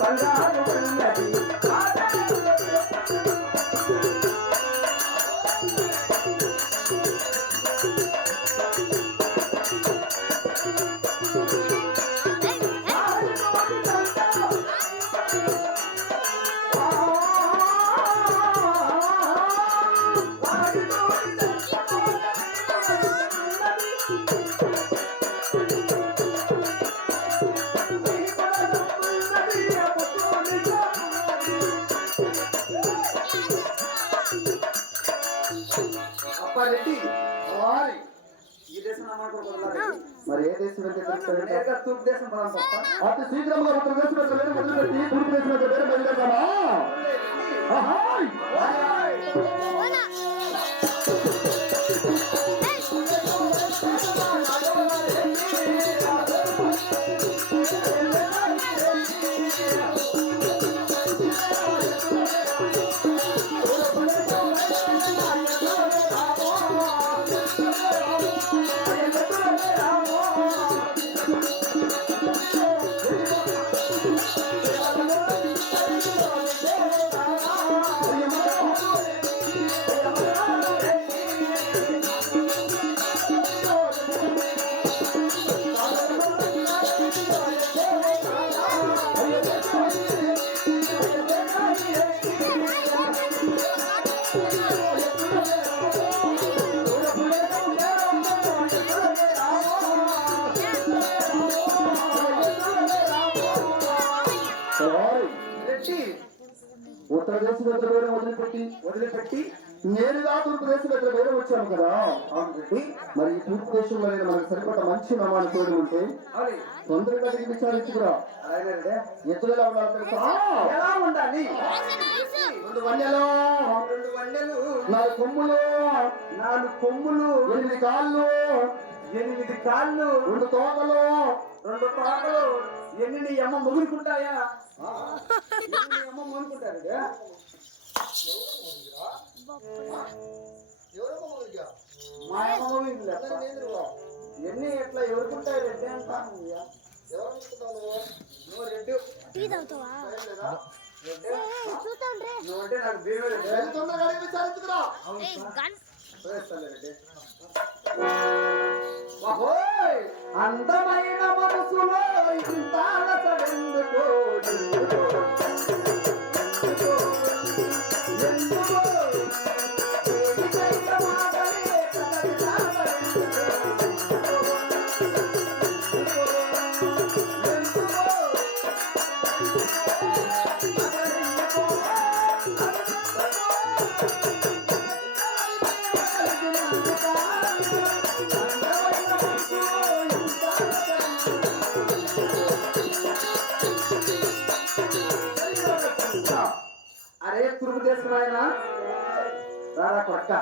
బంగారు ఉన్నది మరి ఏ దేశం తూర్పు దేశం అతి శీఘ్రంగా ఉత్తర దేశం మొదలుపెట్టి తూర్పు దేశం పేరు బయలుదేరదామా? ఉత్తర దేశం దగ్గర వేరే వదిలిపెట్టి నేరుగా తూర్పు దేశం దగ్గర వేరే వచ్చాము కదా. మరి ఈ తూర్పు దేశంలో మనకు సరిపడ మంచి నామాన్ని కోరి ఉంటే తొందరగా దిగి విచారించుకురా. ఎత్తులు ఎలా ఉండాలి తెలుసా? ఎలా ఉండాలి? 2 వన్నెలు, 4 కొమ్ములు, 8 కాళ్ళు, 2 తోకలు, 2 తోకలు. ఎన్ని అమ్మ మొగులుకుంటాయా? అమ్మ మొగులుకుంటారు. మా అమ్మ ఎన్ని ఎట్లా ఎవరుకుంటాయి? రెడ్డి అంట నువ్వు రెడ్డి నువ్వంటే నాకు అందమైన మనసులో ఇంత అలసడెందుకో అరే తూర్పు దేశం ఆయన రారా కొట్ట